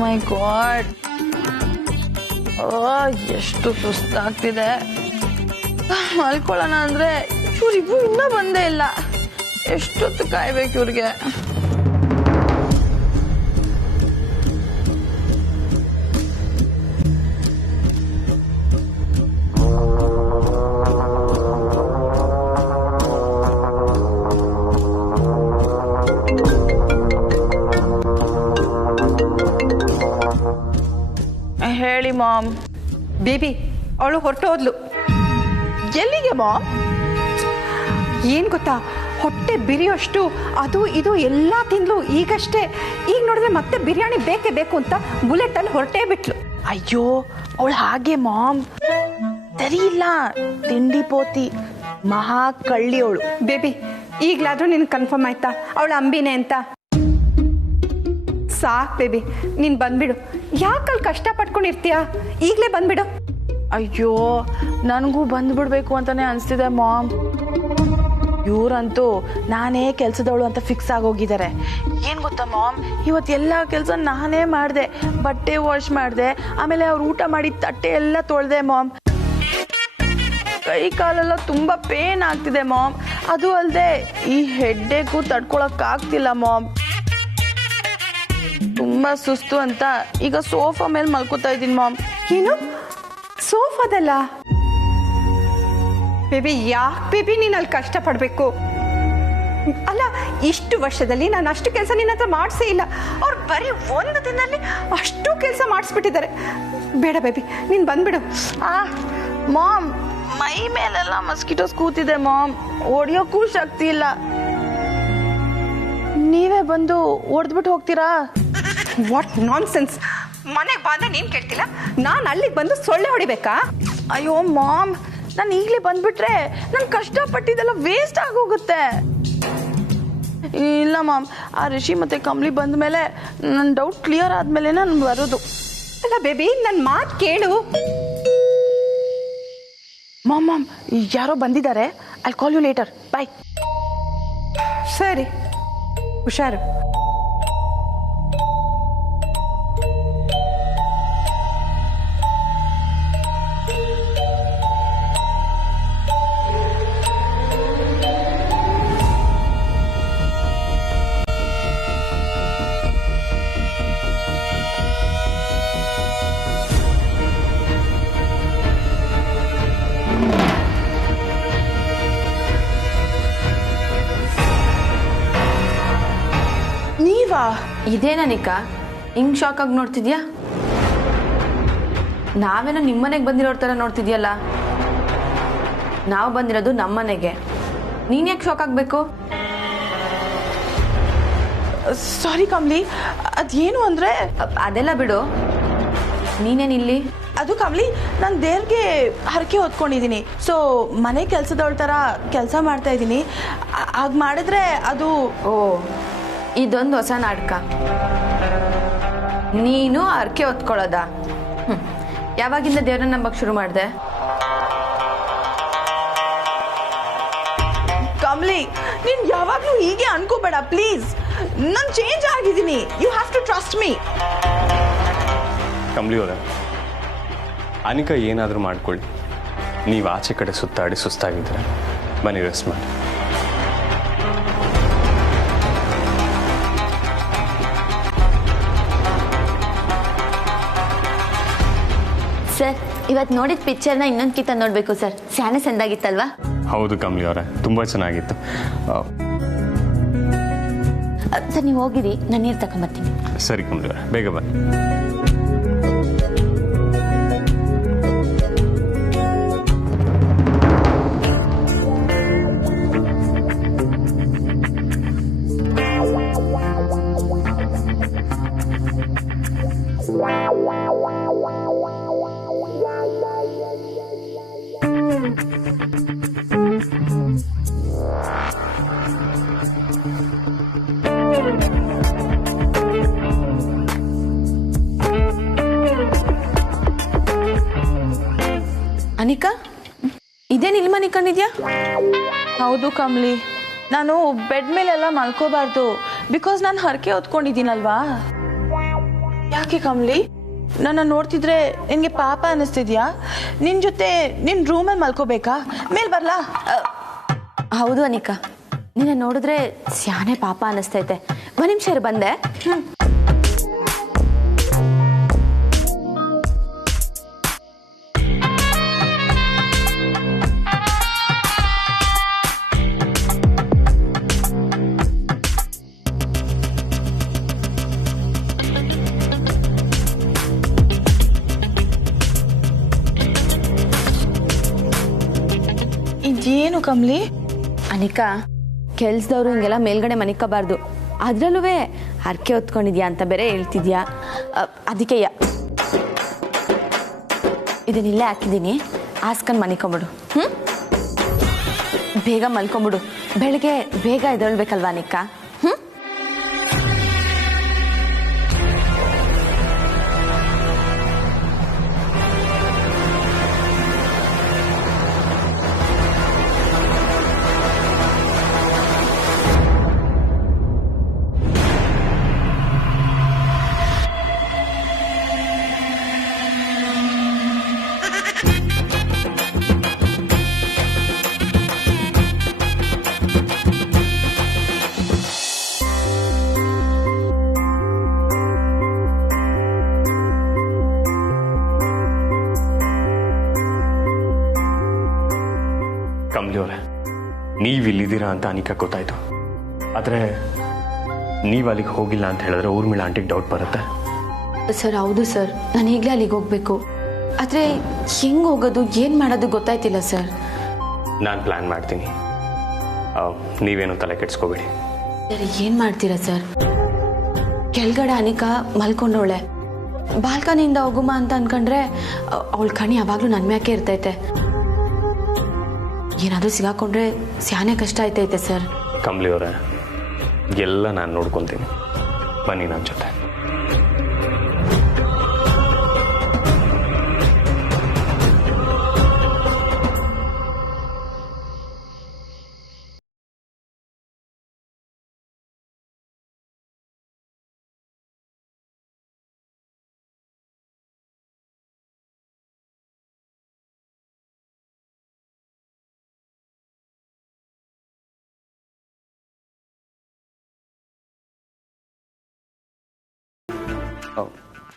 ಮೈ god, ಎಷ್ಟು ಸುಸ್ತಾಗ್ತಿದೆ. ಮಲ್ಕೊಳ್ಳೋಣ ಅಂದ್ರೆ ಇವ್ರಿಗೂ ಇನ್ನೂ ಬಂದೇ ಇಲ್ಲ. ಎಷ್ಟೊತ್ತು ಕಾಯ್ಬೇಕು ಇವ್ರಿಗೆ. ಹೇಳಿ ಮಾಮ್. ಬೇಬಿ ಅವಳು ಹೊರಟೋದ್ಲು. ಎಲ್ಲಿಗೆ ಮಾಮ್? ಏನ್ ಗೊತ್ತಾ, ಹೊಟ್ಟೆ ಬಿರಿಯೋಷ್ಟು ಅದು ಇದು ಎಲ್ಲ ತಿಂದ್ಲು ಈಗಷ್ಟೇ. ಈಗ ನೋಡಿದ್ರೆ ಮತ್ತೆ ಬಿರಿಯಾನಿ ಬೇಕೇ ಬೇಕು ಅಂತ ಬುಲೆಟ್ ಅಲ್ಲಿ ಹೊರಟೇ ಬಿಟ್ಲು. ಅಯ್ಯೋ, ಅವಳು ಹಾಗೆ ಮಾಮ್, ಸರಿ ಇಲ್ಲ, ತಿಂಡಿ ಪೋತಿ, ಮಹಾ ಕಳ್ಳಿ ಅವಳು. ಬೇಬಿ ಈಗ್ಲಾದ್ರೂ ನಿನ್ ಕನ್ಫರ್ಮ್ ಆಯ್ತಾ ಅವಳ ಅಂಬಿನೇ ಅಂತ? ಸಾಕ್ ಬೇಬಿ, ನೀನ್ ಬಂದ್ಬಿಡು. ಯಾಕಲ್ಲಿ ಕಷ್ಟ ಪಟ್ಕೊಂಡಿರ್ತೀಯ? ಈಗಲೇ ಬಂದ್ಬಿಡು. ಅಯ್ಯೋ, ನನಗೂ ಬಂದ್ಬಿಡ್ಬೇಕು ಅಂತಾನೆ ಅನಿಸ್ತಿದೆ ಮಾಮ್. ಇವ್ರಂತೂ ನಾನೇ ಕೆಲಸದವಳು ಅಂತ ಫಿಕ್ಸ್ ಆಗೋಗಿದ್ದಾರೆ. ಏನು ಗೊತ್ತಾ ಮಾಮ್, ಇವತ್ತೆಲ್ಲ ಕೆಲಸ ನಾನೇ ಮಾಡಿದೆ. ಬಟ್ಟೆ ವಾಶ್ ಮಾಡಿದೆ, ಆಮೇಲೆ ಅವ್ರು ಊಟ ಮಾಡಿದ ತಟ್ಟೆ ಎಲ್ಲ ತೊಳೆದೆ ಮಾಮ್. ಕೈ ಕಾಲೆಲ್ಲ ತುಂಬ ಪೇನ್ ಆಗ್ತಿದೆ ಮಾಮ್. ಅದು ಅಲ್ಲದೆ ಈ ಹೆಡ್ಡೇಕು ತಡ್ಕೊಳಕ್ಕಾಗ್ತಿಲ್ಲ ಮಾಮ್. ತುಂಬಾ ಸುಸ್ತು ಅಂತ ಈಗ ಸೋಫಾ ಮೇಲೆ ಮಲ್ಕೋತಾ ಇದ್ದೀನಿ ಮಾಮ್. ಏನು ಸೋಫಾದಲ್ಲ? ಬೇಬಿ ಯಾಕೆ ಬೇಬಿ ನೀನು ಅಲ್ಲಿ ಕಷ್ಟ ಪಡ್ಬೇಕು? ಅಲ್ಲ, ಇಷ್ಟು ವರ್ಷದಲ್ಲಿ ನಾನು ಅಷ್ಟು ಕೆಲಸ ನಿನ್ನ ಹತ್ರ ಮಾಡಿಸೇ ಇಲ್ಲ. ಅವ್ರು ಬರೀ ಒಂದು ದಿನದಲ್ಲಿ ಅಷ್ಟು ಕೆಲಸ ಮಾಡಿಸ್ಬಿಟ್ಟಿದ್ದಾರೆ. ಬೇಡ ಬೇಬಿ, ನೀನು ಬಂದ್ಬಿಡು. ಮಾಮ್, ಮೈ ಮೇಲೆಲ್ಲ ಮಸ್ಕಿಟೋಸ್ ಕೂತಿದೆ ಮಾಮ್. ಹೊಡಿಯೋಕ್ಕೂ ಶಕ್ತಿ ಇಲ್ಲ. ನೀವೇ ಬಂದು ಹೊಡೆದ್ಬಿಟ್ಟು ಹೋಗ್ತೀರಾ? What non sense. ಮನೆಗೆ ಬಂದ ನೀನ್ ಕೇಳ್ತಿಲ್ಲ, ನಾನು ಅಲ್ಲಿಗೆ ಬಂದು ಸೊಳ್ಳೆ ಹೊಡಿಬೇಕಾ? ಅಯ್ಯೋ ಮಾಮ್, ನಾನು ಈಗಲೇ ಬಂದ್ಬಿಟ್ರೆ ನಾನು ಕಷ್ಟಪಟ್ಟಿದ್ದೆಲ್ಲ ವೇಸ್ಟ್ ಆಗೋಗುತ್ತೆ. ಇಲ್ಲ ಮಾಮ್, ಆ ರಿಷಿ ಮತ್ತೆ ಕಮ್ಲಿ ಬಂದ ಮೇಲೆ ನನ್ನ ಡೌಟ್ ಕ್ಲಿಯರ್ ಆದ್ಮೇಲೆ ನಾನು ಬರೋದು. ಅಲ್ಲ ಬೇಬಿ, ನನ್ನ ಮಾತು ಕೇಳು. ಮಾಮ್, ಯಾರೋ ಬಂದಿದ್ದಾರೆ. I call you later. Bye. ಸರಿ, ಹುಷಾರು. ಇದೇನಿಕಾ ಹಿಂಗ್ ಶಾಕ್ ಆಗಿ ನೋಡ್ತಿದ್ಯಾ? ನಾವೇನೋ ನಿಮ್ಮನೆಗೆ ಬಂದಿರೋ ಥರ ನೋಡ್ತಿದ್ಯಲ್ಲ. ನಾವು ಬಂದಿರೋದು ನಮ್ಮನೆಗೆ, ನೀನ್ ಯಾಕೆ ಶಾಕ್ ಆಗ್ಬೇಕು? ಸಾರಿ ಕಮ್ಲಿ, ಅದೇನು ಅಂದ್ರೆ ಅದೆಲ್ಲ ಬಿಡು. ನೀನೇನಿಲ್ಲಿ? ಅದು ಕಮ್ಲಿ, ನಾನು ದೇವ್ರಿಗೆ ಹರಕೆ ಹೊತ್ಕೊಂಡಿದ್ದೀನಿ. ಸೊ ಮನೆ ಕೆಲಸದವಳ ಥರ ಕೆಲಸ ಮಾಡ್ತಾ ಇದ್ದೀನಿ. ಹಾಗೆ ಮಾಡಿದ್ರೆ ಅದು... ಓ, ಇದೊಂದು ಹೊಸ ನಾಟಕ. ನೀನು ಹರಕೆ ಹೊತ್ಕೊಳ್ಳೋದ? ಯಾವಾಗಿಂದ ದೇವ್ರನ್ನ ನಂಬಕ್ ಶುರು ಮಾಡಿದೆ? ಕಮ್ಲಿ, ನೀನ್ ಯಾವಾಗ್ಲೂ ಹೀಗೆ ಅನ್ಕೋಬೇಡ ಪ್ಲೀಸ್. ನಾನು ಚೇಂಜ್ ಆಗಿದ್ದೀನಿ. You have to trust me. Kamli ಅವರೇ, ಅನಿಕಾ ಏನಾದರೂ ಮಾಡ್ಕೊಳ್ಳಿ. ನೀವು ಆಚೆ ಕಡೆ ಸುತ್ತಾಡಿ ಸುಸ್ತಾಗಿದ್ದೀರ, ಬನ್ನಿ ರೆಸ್ಟ್ ಮಾಡಿ. ಸರ್, ಇವತ್ತು ನೋಡಿದ ಪಿಕ್ಚರ್ನ ಇನ್ನೊಂದು ಕಿತ್ತ ನೋಡಬೇಕು ಸರ್. ಸ್ಯಾನೆ ಸಂದಾಗಿತ್ತಲ್ವಾ? ಹೌದು ಕಮ್ಲಿ ಅವರೇ, ತುಂಬ ಚೆನ್ನಾಗಿತ್ತು. ಸರ್, ನೀವು ಹೋಗಿರಿ, ನಾನು ನೀರು ತಗೊಂಬರ್ತೀನಿ. ಸರಿ ಕಮ್ಲಿ ಅವರೇ, ಬೇಗ ಬನ್ನಿ. ಅನಿಕಾ, ಇದೇನು ಇಲ್ಲಿ ಮನಿಕೊಂಡಿದ್ಯಾ? ಹೌದು ಕಮ್ಲಿ, ನಾನು ಬೆಡ್ ಮೇಲೆಲ್ಲ ಮಲ್ಕೋಬಾರ್ದು. ಬಿಕಾಸ್ ನಾನು ಹರಕೆ ಹೊತ್ಕೊಂಡಿದ್ದೀನಲ್ವಾ. ಯಾಕೆ ಕಮಲಿ, ನನ್ನ ನೋಡ್ತಿದ್ರೆ ನಿನ್ಗೆ ಪಾಪ ಅನ್ನಿಸ್ತಿದ್ಯಾ? ನಿನ್ ಜೊತೆ ನಿನ್ ರೂಮಲ್ಲಿ ಮಲ್ಕೋಬೇಕಾ? ಮೇಲ್ ಬರ್ಲಾ? ಹೌದು ಅನಿಕಾ, ನಿನ್ನ ನೋಡಿದ್ರೆ ಸ್ಯಾನೆ ಪಾಪ ಅನಿಸ್ತೈತೆ. ಒಂದ್ ನಿಮಿಷ ಬಂದೆ. ಇದೇನು ಕಮಲಿ? ಅನಿಕಾ, ಕೆಲ್ಸದವ್ರು ಹಿಂಗೆಲ್ಲ ಮೇಲ್ಗಡೆ ಮನಿಕೋಬಾರ್ದು. ಅದ್ರಲ್ಲೂ ಹರಕೆ ಹೊತ್ಕೊಂಡಿದ್ಯಾ ಅಂತ ಬೇರೆ ಹೇಳ್ತಿದ್ಯಾ. ಅದಕ್ಕೆ ಇದನ್ನಿಲ್ಲೇ ಹಾಕಿದ್ದೀನಿ, ಹಾಸ್ಕೊಂಡು ಮನಿಕೊಂಬಿಡು. ಬೇಗ ಮಲ್ಕೊಂಬಿಡು, ಬೆಳಗ್ಗೆ ಬೇಗ ಎದ್ದೇಳ್ಬೇಕಲ್ವಾ ಅನಿಕಾ? ಕಮಲಿಯವರೇ, ನೀವು ಇಲ್ಲಿದ್ದೀರಾ ಅಂತ ಅನಿಕಾ ಗೊತ್ತಾಯ್ತು. ಆದರೆ ನೀವು ಅಲ್ಲಿಗೆ ಹೋಗಿಲ್ಲ ಅಂತ ಹೇಳಿದ್ರೆ ಊರ್ಮಿಳಾ ಆಂಟಿಗೆ ಡೌಟ್ ಬರುತ್ತೆ. ಸರ್ ಹೌದು ಸರ್, ನಾನು ಈಗಲೇ ಅಲ್ಲಿಗೆ ಹೋಗ್ಬೇಕು. ಆದರೆ ಹೆಂಗೆ ಹೋಗೋದು, ಏನು ಮಾಡೋದು ಗೊತ್ತಾಯ್ತಿಲ್ಲ ಸರ್. ನಾನು ಪ್ಲ್ಯಾನ್ ಮಾಡ್ತೀನಿ, ನೀವೇನು ತಲೆ ಕೆಡಿಸ್ಕೋಬೇಡಿ. ಸರ್ ಏನು ಮಾಡ್ತೀರಾ ಸರ್? ಕೆಳಗಡೆ ಅನಿಕಾ ಮಲ್ಕೊಂಡವಳೆ, ಬಾಲ್ಕನಿಯಿಂದ ಹೋಗುಮ ಅಂತ ಅನ್ಕೊಂಡ್ರೆ ಅವಳ ಕಣಿ ಯಾವಾಗಲೂ ನನ್ನ ಮ್ಯಾಕೆ ಇರ್ತೈತೆ. ಏನಾದರೂ ಸಿಗಾಕೊಂಡ್ರೆ ಸ್ಯಾನೆ ಕಷ್ಟ ಆಯ್ತೈತೆ ಸರ್. ಕಮಲಿಯವರೇ, ಎಲ್ಲ ನಾನು ನೋಡ್ಕೊತೀನಿ, ಬನ್ನಿ ನನ್ನ ಜೊತೆ.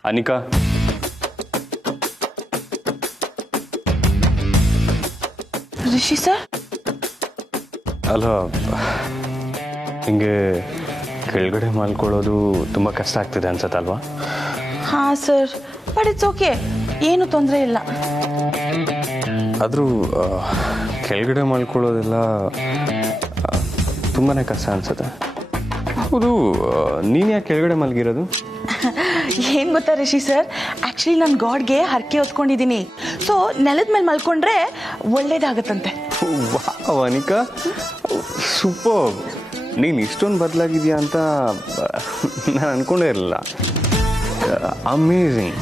ಅನಿಕಾ, ರಿಷಿ ಸರ್, ಅಲ್ಲ ಹಿಂಗೆ ಕೆಳಗಡೆ ಮಲ್ಕೊಳ್ಳೋದು ತುಂಬ ಕಷ್ಟ ಆಗ್ತಿದೆ ಅನ್ಸತ್ತಲ್ವಾ? ಹಾಂ ಸರ್, ಬಟ್ ಇಟ್ಸ್ ಓಕೆ, ಏನು ತೊಂದರೆ ಇಲ್ಲ. ಆದರೂ ಕೆಳಗಡೆ ಮಲ್ಕೊಳ್ಳೋದೆಲ್ಲ ತುಂಬಾ ಕಷ್ಟ ಅನ್ಸುತ್ತೆ. ಹೌದು, ನೀನು ಯಾಕೆ ಕೆಳಗಡೆ ಮಲಗಿರೋದು? ಏನು ಗೊತ್ತಾ ರಿಷಿ ಸರ್, ಆ್ಯಕ್ಚುಲಿ ನಾನು ಗಾಡ್ಗೆ ಹರಕೆ ಹೊತ್ಕೊಂಡಿದ್ದೀನಿ. ಸೊ ನೆಲದ ಮೇಲೆ ಮಲ್ಕೊಂಡ್ರೆ ಒಳ್ಳೇದಾಗತ್ತಂತೆ. ವಾಹ್ ಅನಿಕಾ, ಸೂಪರ್. ನೀನು ಇಷ್ಟೊಂದು ಬದಲಾಗಿದೆಯಾ ಅಂತ ನಾನು ಅನ್ಕೊಂಡೇ ಇರಲಿಲ್ಲ. Amazing.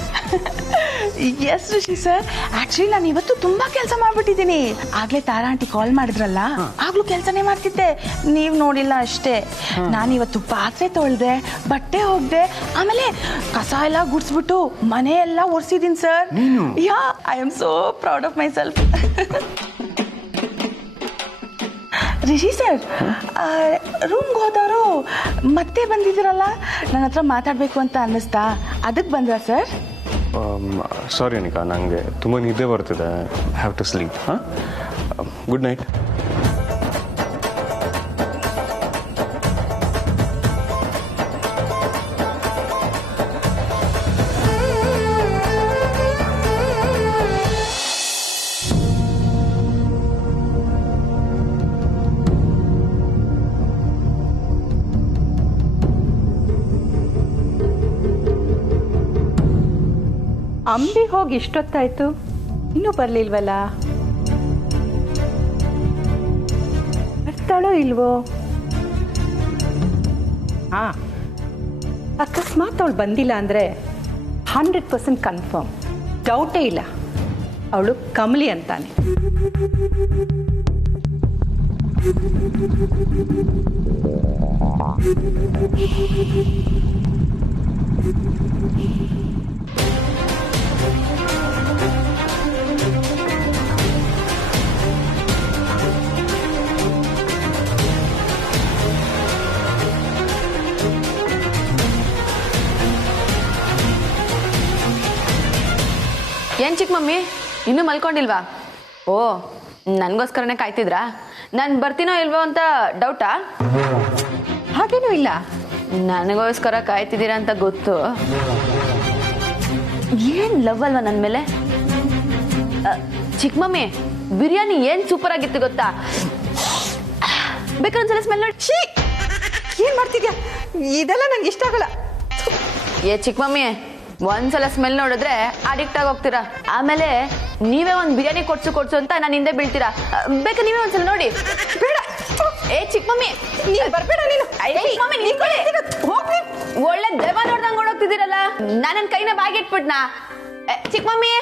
Yes Rishi sir, actually ನಾನು ಇವತ್ತು ತುಂಬಾ ಕೆಲಸ ಮಾಡ್ಬಿಟ್ಟಿದ್ದೀನಿ. ಆಗ್ಲೇ ತಾರಾ ಆಂಟಿ ಕಾಲ್ ಮಾಡಿದ್ರಲ್ಲ, ಆಗ್ಲೂ ಕೆಲಸನೇ ಮಾಡ್ತಿದ್ದೆ, ನೀವ್ ನೋಡಿಲ್ಲ ಅಷ್ಟೇ. ನಾನು ಇವತ್ತು ಪಾತ್ರೆ ತೊಳ್ದೆ, ಬಟ್ಟೆ ಹೋಗ್ದೆ, ಆಮೇಲೆ ಕಸ ಎಲ್ಲ ಗುಡ್ಸ್ಬಿಟ್ಟು ಮನೆ ಎಲ್ಲ ಒರೆಸಿದೀನಿ sir. Yeah, I am so proud of myself. Rishi sir, ರೂಮ್ಗೆ ಹೋದವರು ಮತ್ತೆ ಬಂದಿದ್ದೀರಲ್ಲ, ನನ್ನ ಹತ್ರ ಮಾತಾಡಬೇಕು ಅಂತ ಅನ್ನಿಸ್ತಾ, ಅದಕ್ಕೆ ಬಂದ್ರಾ ಸರ್? ಸಾರಿ ಅನಿಕಾ, ನನಗೆ ತುಂಬ ನಿದ್ದೆ ಬರ್ತಿದೆ. Have to sleep. ಹಾಂ, ಗುಡ್ ನೈಟ್. ಅಂಬಿ ಹೋಗಿ ಇಷ್ಟೊತ್ತಾಯ್ತು, ಇನ್ನೂ ಬರ್ಲಿಲ್ವಲ್ಲ? ಬರ್ತಾಳೋ ಇಲ್ವೋ? ಹಾ, ಅಕಸ್ಮಾತ್ ಅವಳು ಬಂದಿಲ್ಲ ಅಂದರೆ 100% ಕನ್ಫರ್ಮ್, ಡೌಟೇ ಇಲ್ಲ, ಅವಳು ಕಮಲಿ ಅಂತಾನೆ. ಏನ್ ಚಿಕ್ಕ ಮಮ್ಮಿ ಇನ್ನೂ ಮಲ್ಕೊಂಡಿಲ್ವಾ? ಓ, ನನಗೋಸ್ಕರನೇ ಕಾಯ್ತಿದ್ರಾ? ನಾನು ಬರ್ತೀನೋ ಇಲ್ವೋ ಅಂತ ಡೌಟಾ? ಹಾಗೇನೂ ಇಲ್ಲ. ನನಗೋಸ್ಕರ ಕಾಯ್ತಿದ್ದೀರಾ ಅಂತ ಗೊತ್ತು. ಏನ್ ಲವ್ ಅಲ್ವಾ ನನ್ನ ಮೇಲೆ? ಚಿಕ್ಕ ಮಮ್ಮಿ, ಬಿರಿಯಾನಿ ಏನ್ ಸೂಪರ್ ಆಗಿತ್ತು ಗೊತ್ತಾ? ಬೇಕಾದ್ರೆ ಒಂದ್ಸಲ ಸ್ಮೆಲ್ ನೋಡಿ. ಛೀ, ಏನ್ ಮಾಡ್ತಿದ್ಯಾ? ಇದೆಲ್ಲ ನಂಗೆ ಇಷ್ಟ ಆಗಲ್ಲ. ಏ ಚಿಕ್ಕ ಮಮ್ಮಿ, ಒಂದ್ಸಲ ಸ್ಮೆಲ್ ನೋಡಿದ್ರೆ ಅಡಿಕ್ಟ್ ಆಗಿ ಹೋಗ್ತೀರಾ. ಆಮೇಲೆ ನೀವೇ ಒಂದ್ ಬಿರಿಯಾನಿ ಕೊಡ್ಸು ಅಂತ ನಾನು ಹಿಂದೆ ಬೀಳ್ತೀರಾ. ಬೇಕಾ ನೀವೇ ಒಂದ್ಸಲ ನೋಡಿ. ಬೇಡ. ಏ ಚಿಕ್ಕ ಮಮ್ಮಿ, ನೀನು ಬರ್ಬೇಡ. ನೀನು ಚಿಕ್ಕ ಮಮ್ಮಿ, ನಿಂತ್ಕೊಳ್ಳಿ. ಹೋಗಿ. ಒಳ್ಳೆ ದೆವ್ವ ನೋಡ್ದಂಗ್ ಓಡೋಗ್ತಿದ್ದೀರಲ್ಲ. ನನ್ನ ಕೈನ ಬಾಗಿಟ್ಬಿಟ್ನಾ? ಚಿಕ್ಕ mummy,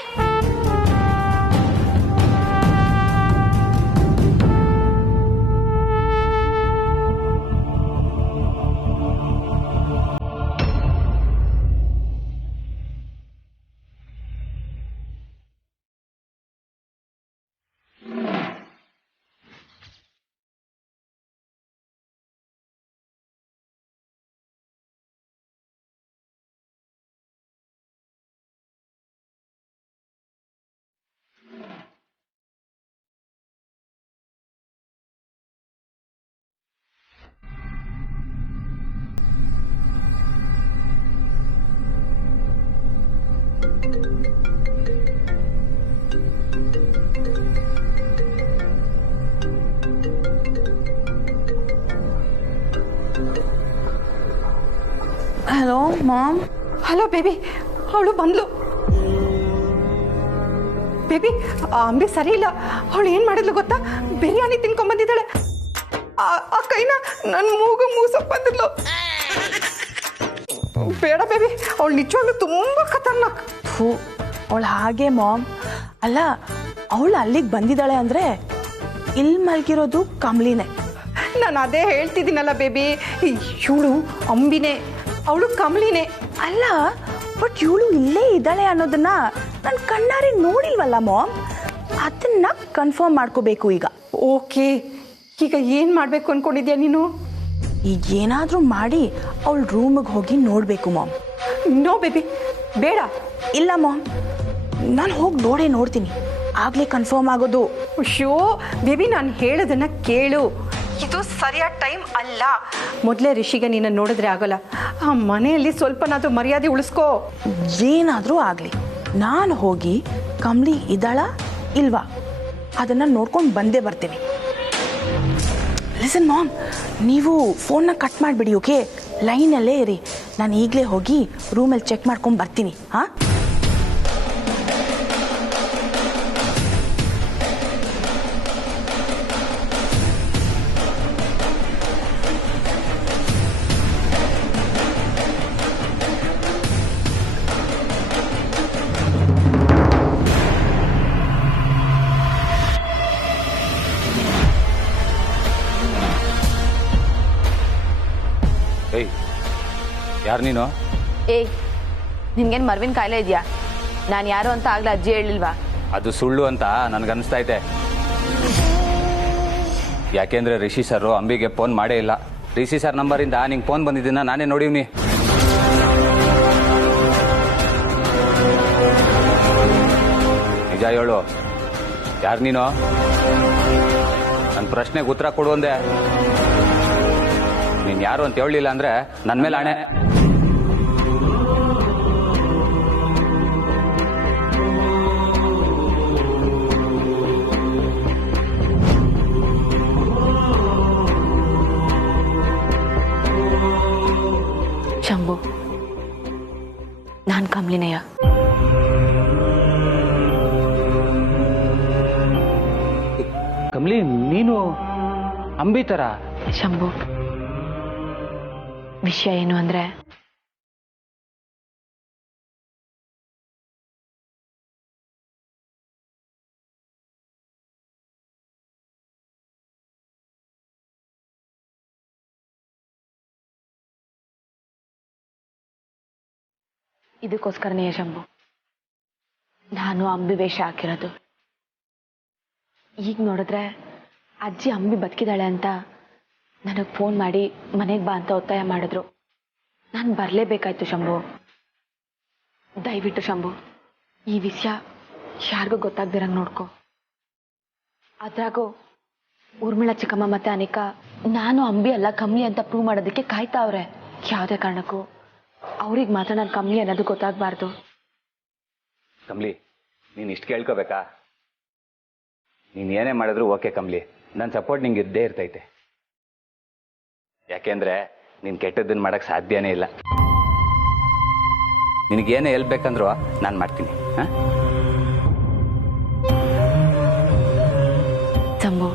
hello mom. Hello baby, ಅವಳು ಬಂದ್ಲು. ಬೇಬಿ, ಆ ಅಂಬಿ ಸರಿ ಇಲ್ಲ. ಅವಳು ಏನ್ ಮಾಡಿದ್ಲು ಗೊತ್ತಾ? ಬಿರಿಯಾನಿ ತಿನ್ಕೊಂಡ್ ಬಂದಿದ್ದಾಳೆ. ಆ ಕೈನ ನನ್ನ ಮೂಸಕ್ ಬಂದಿದ್ಲು. ಬೇಡ ಬೇಬಿ, ಅವಳು ನಿಜವಾಗ್ಲೂ ತುಂಬಾ ಖತರ್ನಾಕ್. ಅವಳು ಹಾಗೆ ಮಾಮ್. ಅಲ್ಲ, ಅವಳು ಅಲ್ಲಿಗೆ ಬಂದಿದ್ದಾಳೆ ಅಂದ್ರೆ ಇಲ್ಲಿ ಮಲ್ಗಿರೋದು ಕಮ್ಲಿನೇ. ನಾನು ಅದೇ ಹೇಳ್ತಿದ್ದೀನಲ್ಲ ಬೇಬಿ, ಇವಳು ಅಂಬಿನೇ, ಅವಳು ಕಮಲಿನೇ. ಅಲ್ಲ, ಬಟ್ ಇವಳು ಇಲ್ಲೇ ಇದ್ದಾಳೆ ಅನ್ನೋದನ್ನ ನಾನು ಕಣ್ಣಾರೆ ನೋಡಿಲ್ವಲ್ಲ ಮಾಮ್. ಅದನ್ನ ಕನ್ಫರ್ಮ್ ಮಾಡ್ಕೋಬೇಕು ಈಗ. ಓಕೆ, ಈಗ ಏನ್ ಮಾಡ್ಬೇಕು ಅನ್ಕೊಂಡಿದ್ಯಾ ನೀನು? ಈಗ ಏನಾದರೂ ಮಾಡಿ ಅವಳ ರೂಮಿಗೆ ಹೋಗಿ ನೋಡಬೇಕು ಮಾಮ್. ನೋ ಬೇಬಿ, ಬೇಡ. ಇಲ್ಲ ಮಾಮ್, ನಾನು ಹೋಗಿ ನೋಡ್ತೀನಿ, ಆಗ್ಲೇ ಕನ್ಫರ್ಮ್ ಆಗೋದು. ಶೋ ಬೇಬಿ, ನಾನು ಹೇಳೋದನ್ನ ಕೇಳು. ಇದು ಸರಿಯಾದ ಟೈಮ್ ಅಲ್ಲ. ಮೊದಲೇ ರಿಷಿಗೆ ನೀನು ನೋಡಿದ್ರೆ ಆಗಲ್ಲ. ಆ ಮನೆಯಲ್ಲಿ ಸ್ವಲ್ಪನಾದ್ರೂ ಮರ್ಯಾದೆ ಉಳಿಸ್ಕೋ. ಏನಾದರೂ ಆಗಲಿ, ನಾನು ಹೋಗಿ ಕಮ್ಲಿ ಇದ್ದಾಳಾ ಇಲ್ವಾ ಅದನ್ನು ನೋಡ್ಕೊಂಡು ಬಂದೇ ಬರ್ತೀನಿ. ಲಿಸನ್ ಮಾಮ್, ನೀವು ಫೋನ್ನ ಕಟ್ ಮಾಡಿಬಿಡಿ, ಓಕೆ? ಲೈನಲ್ಲೇ ಇರಿ, ನಾನು ಈಗಲೇ ಹೋಗಿ ರೂಮಲ್ಲಿ ಚೆಕ್ ಮಾಡ್ಕೊಂಡು ಬರ್ತೀನಿ. ಹಾಂ? ಏಯ್, ಯಾರು ನೀನು? ಏಯ್, ನಿನ್ಗೇನು ಮರ್ವಿನ ಕಾಯಿಲೆ ಇದೆಯಾ? ನಾನು ಯಾರು ಅಂತ ಆಗ್ಲೇ ಅಜ್ಜಿ ಹೇಳಿಲ್ವಾ? ಅದು ಸುಳ್ಳು ಅಂತ ನನಗನ್ನಿಸ್ತೈತೆ. ಯಾಕೆಂದ್ರೆ ರಿಷಿ ಸರ್ ಅಂಬಿಗೆ ಫೋನ್ ಮಾಡೇ ಇಲ್ಲ. ರಿಷಿ ಸರ್ ನಂಬರಿಂದ ನಿಂಗೆ ಫೋನ್ ಬಂದಿದ್ದನ್ನ ನಾನೇ ನೋಡಿವ್ನಿ. ನಿಜ ಹೇಳು, ಯಾರು ನೀನು? ನನ್ನ ಪ್ರಶ್ನೆಗೆ ಉತ್ತರ ಕೊಡು ಅಂದೆ. ನೀನು ಯಾರು ಅಂತ ಹೇಳಲಿಲ್ಲ ಅಂದ್ರೆ ನನ್ನ ಮೇಲೆ ಆಣೆ. ಶಂಭು, ನಾನು ಕಮ್ಲಿನಯ್ಯ. ಕಮಲಿ, ನೀನು ಅಂಬಿ ಥರ? ಶಂಭು, ವಿಷಯ ಏನು ಅಂದ್ರೆ ಇದಕ್ಕೋಸ್ಕರನೇ ಶಂಭು ನಾನು ಅಂಬಿ ವೇಷ ಹಾಕಿರೋದು. ಈಗ ನೋಡಿದ್ರೆ ಅಜ್ಜಿ ಅಂಬಿ ಬದುಕಿದಾಳೆ ಅಂತ ನನಗೆ ಫೋನ್ ಮಾಡಿ ಮನೆಗೆ ಬಾ ಅಂತ ಒತ್ತಾಯ ಮಾಡಿದ್ರು. ನಾನು ಬರಲೇಬೇಕಾಯ್ತು ಶಂಭು. ದಯವಿಟ್ಟು ಶಂಭು ಈ ವಿಷಯ ಯಾರಿಗೂ ಗೊತ್ತಾಗ್ದಿರಂಗೆ ನೋಡ್ಕೊ. ಅದ್ರಾಗೂ ಊರ್ಮಿಳಾ ಚಿಕ್ಕಮ್ಮ ಮತ್ತೆ ಅನಿಕಾ ನಾನು ಅಂಬಿ ಅಲ್ಲ ಕಮ್ಲಿ ಅಂತ ಪ್ರೂವ್ ಮಾಡೋದಕ್ಕೆ ಕಾಯ್ತಾವ್ರೆ. ಯಾವುದೇ ಕಾರಣಕ್ಕೂ ಅವ್ರಿಗೆ ಮಾತ್ರ ನಾನು ಕಮ್ಲಿ ಅನ್ನೋದು ಗೊತ್ತಾಗಬಾರ್ದು. ಕಮ್ಲಿ, ನೀನು ಇಷ್ಟು ಕೇಳ್ಕೋಬೇಕಾ? ನೀನು ಏನೇ ಮಾಡಿದ್ರು ಓಕೆ ಕಮ್ಲಿ, ನನ್ನ ಸಪೋರ್ಟ್ ನಿಂಗೆ ಇದ್ದೇ ಇರ್ತೈತೆ. ಯಾಕೆಂದ್ರೆ ನೀನು ಕೆಟ್ಟದ್ದನ್ನು ಮಾಡೋಕ್ಕೆ ಸಾಧ್ಯನೇ ಇಲ್ಲ. ನಿನಗೇನೇ ಹೆಲ್ಪ್ ಬೇಕಂದ್ರೂ ನಾನು ಮಾಡ್ತೀನಿ. ಹಾಂ ಶಂಭು,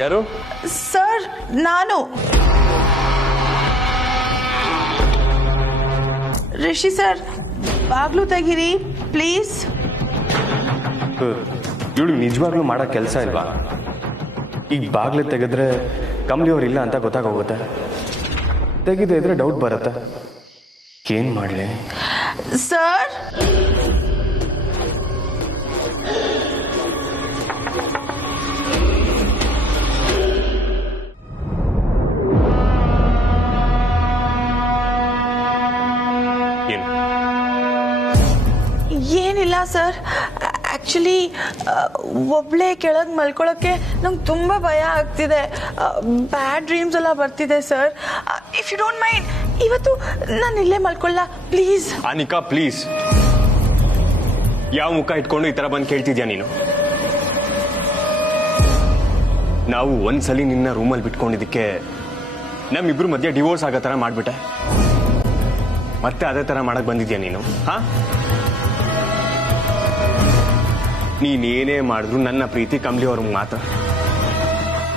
ಯಾರು? ಸರ್ ನಾನು ರಿಷಿ ಸರ್, ಬಾಗ್ಲು ತೆಗೀರಿ ಪ್ಲೀಸ್. ಇವಳು ನಿಜವಾಗ್ಲೂ ಮಾಡೋ ಕೆಲಸ ಇಲ್ವಾ? ಈಗ ಬಾಗ್ಲು ತೆಗೆದ್ರೆ ಕಮ್ಲಿ ಅವ್ರು ಇಲ್ಲ ಅಂತ ಗೊತ್ತಾಗೋಗುತ್ತೆ. ತೆಗೆದೇ ಇದ್ರೆ ಡೌಟ್ ಬರುತ್ತೆ. ಏನ್ ಮಾಡಲಿ ಸರ್? ಏನಿಲ್ಲ ಸರ್, ಆ್ಯಕ್ಚುಲಿ ಒಬ್ಳೆ ಕೆಳಗೆ ಮಲ್ಕೊಳ್ಳೋಕ್ಕೆ ನಂಗೆ ತುಂಬ ಭಯ ಆಗ್ತಿದೆ. ಬ್ಯಾಡ್ ಡ್ರೀಮ್ಸ್ ಎಲ್ಲ ಬರ್ತಿದೆ sir. If you don't mind ಇವತ್ತು ನಾನು ಇಲ್ಲೇ ಮಲ್ಕೊಳ್ಳ ಪ್ಲೀಸ್. ಅನಿಕಾ ಪ್ಲೀಸ್, ಯಾವ ಮುಖ ಇಟ್ಕೊಂಡು ಈ ತರ ಬಂದು ಕೇಳ್ತಿದ್ಯಾ ನೀನು? ನಾವು ಒಂದ್ಸಲಿ ನಿನ್ನ ರೂಮಲ್ಲಿ ಬಿಟ್ಕೊಂಡಿದ್ದಕ್ಕೆ ನಮ್ಮಿಬ್ರು ಮಧ್ಯೆ ಡಿವೋರ್ಸ್ ಆಗೋ ತರ ಮಾಡ್ಬಿಟ್ಟೆ. ಮತ್ತೆ ಅದೇ ತರ ಮಾಡಕ್ ಬಂದಿದ್ಯಾ ನೀನು? ಹಾ, ನೀನೇನೇ ಮಾಡಿದ್ರು ನನ್ನ ಪ್ರೀತಿ ಕಮ್ಲಿ ಅವ್ರಿಗೆ ಮಾತ್ರ.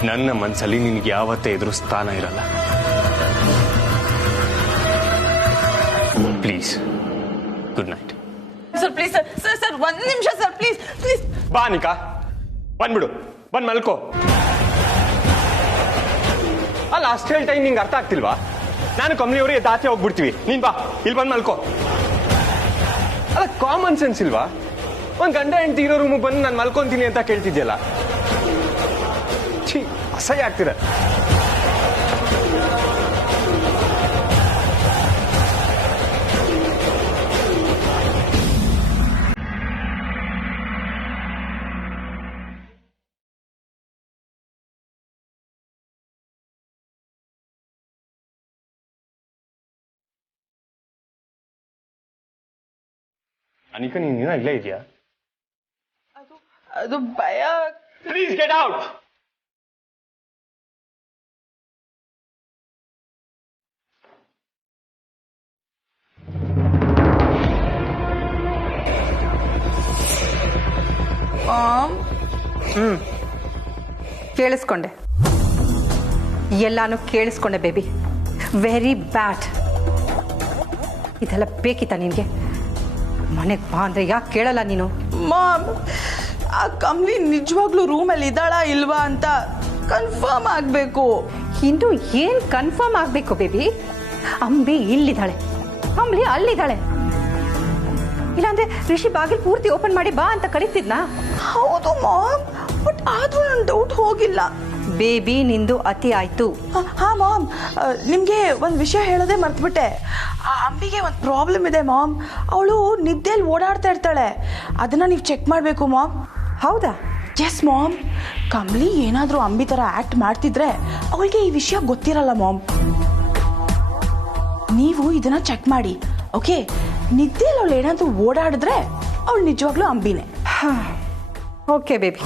ನನ್ನ ಮನಸ್ಸಲ್ಲಿ ನಿನಗೆ ಯಾವತ್ತೇ ಎದುರು ಸ್ಥಾನ ಇರಲ್ಲ. Please, good night. Sir please sir, sir sir ಒಂದು ನಿಮಿಷ ಸರ್, ಪ್ಲೀಸ್ ಪ್ಲೀಸ್. ಬಾ ಅನಿಕಾ, ಬಂದ್ಬಿಡು, ಬಂದ್ ಮಲ್ಕೋ. ಅಲ್ಲ, ಅಷ್ಟು ಹೇಳ್ತಾ ನಿಂಗೆ ಅರ್ಥ ಆಗ್ತಿಲ್ವಾ? ನಾನು ಕಮ್ಲಿ ಅವರಿಗೆ ದಾಚೆ ಹೋಗ್ಬಿಡ್ತೀವಿ, ನೀನ್ ಬಾ ಇಲ್ಲಿ ಬಂದ್ ಮಲ್ಕೋ. ಅಲ್ಲ, ಕಾಮನ್ ಸೆನ್ಸ್ ಇಲ್ವಾ? ಒಂದ್ ಗಂಡ ಹೆಂಡತಿ ಇರೋ ರೂಮಿಗೆ ಬಂದು ನಾನು ಮಲ್ಕೊಂತೀನಿ ಅಂತ ಕೇಳ್ತಿದ್ಯಲ್ಲ. ಛೀ, ಅಸಹ್ಯ ಆಗ್ತಿದೆ. ಅನಿಕಾ, ನೀನ್ ಇಲ್ಲೇ ಇದೆಯಾ? ಅದು ಭಯ. Please get out. ಕೇಳಿಸ್ಕೊಂಡೆ, ಎಲ್ಲಾನು ಕೇಳಿಸ್ಕೊಂಡೆ ಬೇಬಿ. Very bad. ಇದೆಲ್ಲ ಬೇಕಿತ್ತ ನಿನಗೆ? ಮನೆಗೆ ಬಾ ಅಂದ್ರೆ ಯಾಕೆ ಕೇಳಲ್ಲ ನೀನು? ಮಾಮ್, ಆ ಕಮ್ಲಿ ನಿಜವಾಗ್ಲೂ ರೂಮಲ್ಲಿ ಇದ್ದಾಳಾ ಇಲ್ವಾ ಅಂತ ಕನ್ಫರ್ಮ್ ಆಗಬೇಕು. ಇನ್ನು ಏನ್ ಕನ್ಫರ್ಮ್ ಆಗ್ಬೇಕು ಬೇಬಿ? ಅಂಬಿ ಇಲ್ಲಿದ್ದಾಳೆ, ಅಂಬಿ ಅಲ್ಲಿದ್ದಾಳೆ. ಇಲ್ಲಾಂದ್ರೆ ರಿಷಿ ಬಾಗಿಲು ಪೂರ್ತಿ ಓಪನ್ ಮಾಡಿ ಬಾ ಅಂತ ಕರೀತಿದ್ನಾ? ಹೌದು ಮಾಮ್, ಬಟ್ ಆದ್ರೂ ನನ್ನ ಡೌಟ್ ಹೋಗಿಲ್ಲ. ಬೇಬಿ, ನಿಂದು ಅತಿ ಆಯ್ತು. ಹಾ ಮಾಮ್, ನಿಮ್ಗೆ ಒಂದು ವಿಷಯ ಹೇಳೋದೇ ಮರ್ತ್ಬಿಟ್ಟೆ. ಆ ಅಂಬಿಗೆ ಒಂದು ಪ್ರಾಬ್ಲಮ್ ಇದೆ ಮಾಮ್. ಅವಳು ನಿದ್ದೆಯಲ್ಲಿ ಓಡಾಡ್ತಾ ಇರ್ತಾಳೆ. ಅದನ್ನ ನೀವು ಚೆಕ್ ಮಾಡಬೇಕು ಮಾಮ್. ಹೌದಾ? S ma'am. ಕಮ್ಲಿ ಏನಾದರೂ ಅಂಬಿ ಥರ ಆ್ಯಕ್ಟ್ ಮಾಡ್ತಿದ್ರೆ ಅವಳಿಗೆ ಈ ವಿಷಯ ಗೊತ್ತಿರಲ್ಲ ಮಾಮ್. ನೀವು ಇದನ್ನ ಚೆಕ್ ಮಾಡಿ, ಓಕೆ? ನಿದ್ದೆಯಲ್ಲಿ ಅವಳು ಏನಾದರೂ ಓಡಾಡಿದ್ರೆ ಅವಳು ನಿಜವಾಗ್ಲೂ ಅಂಬಿನೇ. Okay baby.